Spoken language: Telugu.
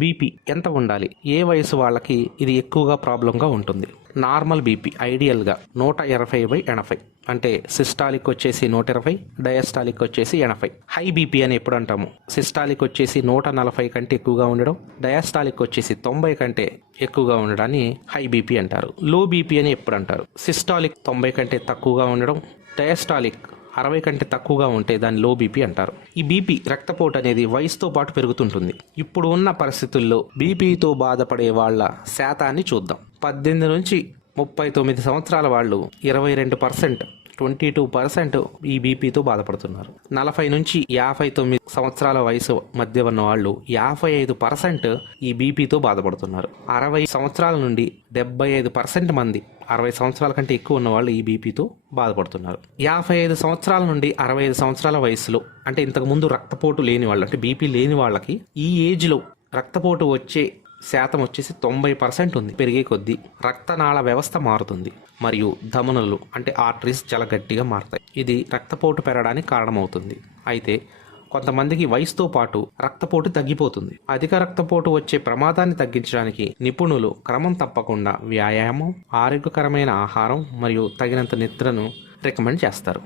బీపీ ఎంత ఉండాలి? ఏ వయసు వాళ్ళకి ఇది ఎక్కువగా ప్రాబ్లంగా ఉంటుంది? నార్మల్ బీపీ ఐడియల్గా 120/80, అంటే సిస్టాలిక్ వచ్చేసి 120, డయాస్టాలిక్ వచ్చేసి 80. హై బీపీ అని ఎప్పుడు అంటాము? సిస్టాలిక్ వచ్చేసి 140 కంటే ఎక్కువగా ఉండడం, డయాస్టాలిక్ వచ్చేసి 90 కంటే ఎక్కువగా ఉండడాన్ని హై బీపీ అంటారు. లో బీపీ అని ఎప్పుడు అంటారు? సిస్టాలిక్ 90 కంటే తక్కువగా ఉండడం, డయాస్టాలిక్ 60 కంటే తక్కువగా ఉంటే దాన్ని లో బీపీ అంటారు. ఈ బీపీ రక్తపోటు అనేది వయసుతో పాటు పెరుగుతుంటుంది. ఇప్పుడు ఉన్న పరిస్థితుల్లో బీపీతో బాధపడే వాళ్ళ శాతాన్ని చూద్దాం. 18 నుంచి 39 సంవత్సరాల వాళ్ళు 22%, 22% ఈ బీపీతో బాధపడుతున్నారు. 40 నుంచి 59 సంవత్సరాల వయసు మధ్య ఉన్న వాళ్ళు 55% ఈ బీపీతో బాధపడుతున్నారు. 60 సంవత్సరాల నుండి 75% మంది, 60 సంవత్సరాల కంటే ఎక్కువ ఉన్న వాళ్ళు ఈ బీపీతో బాధపడుతున్నారు. 55 సంవత్సరాల నుండి 65 సంవత్సరాల వయసులో, అంటే ఇంతకుముందు రక్తపోటు లేని వాళ్ళు, అంటే బీపీ లేని వాళ్ళకి ఈ ఏజ్లో రక్తపోటు వచ్చే శాతం వచ్చేసి 90% ఉంది. పెరిగే కొద్దీ రక్తనాళ వ్యవస్థ మారుతుంది మరియు ధమనులు అంటే ఆర్టరీస్ చాలా గట్టిగా మారుతాయి. ఇది రక్తపోటు పెరగడానికి కారణమవుతుంది. అయితే కొంతమందికి వయసుతో పాటు రక్తపోటు తగ్గిపోతుంది. అధిక రక్తపోటు వచ్చే ప్రమాదాన్ని తగ్గించడానికి నిపుణులు క్రమం తప్పకుండా వ్యాయామం, ఆరోగ్యకరమైన ఆహారం మరియు తగినంత నిద్రను రికమెండ్ చేస్తారు.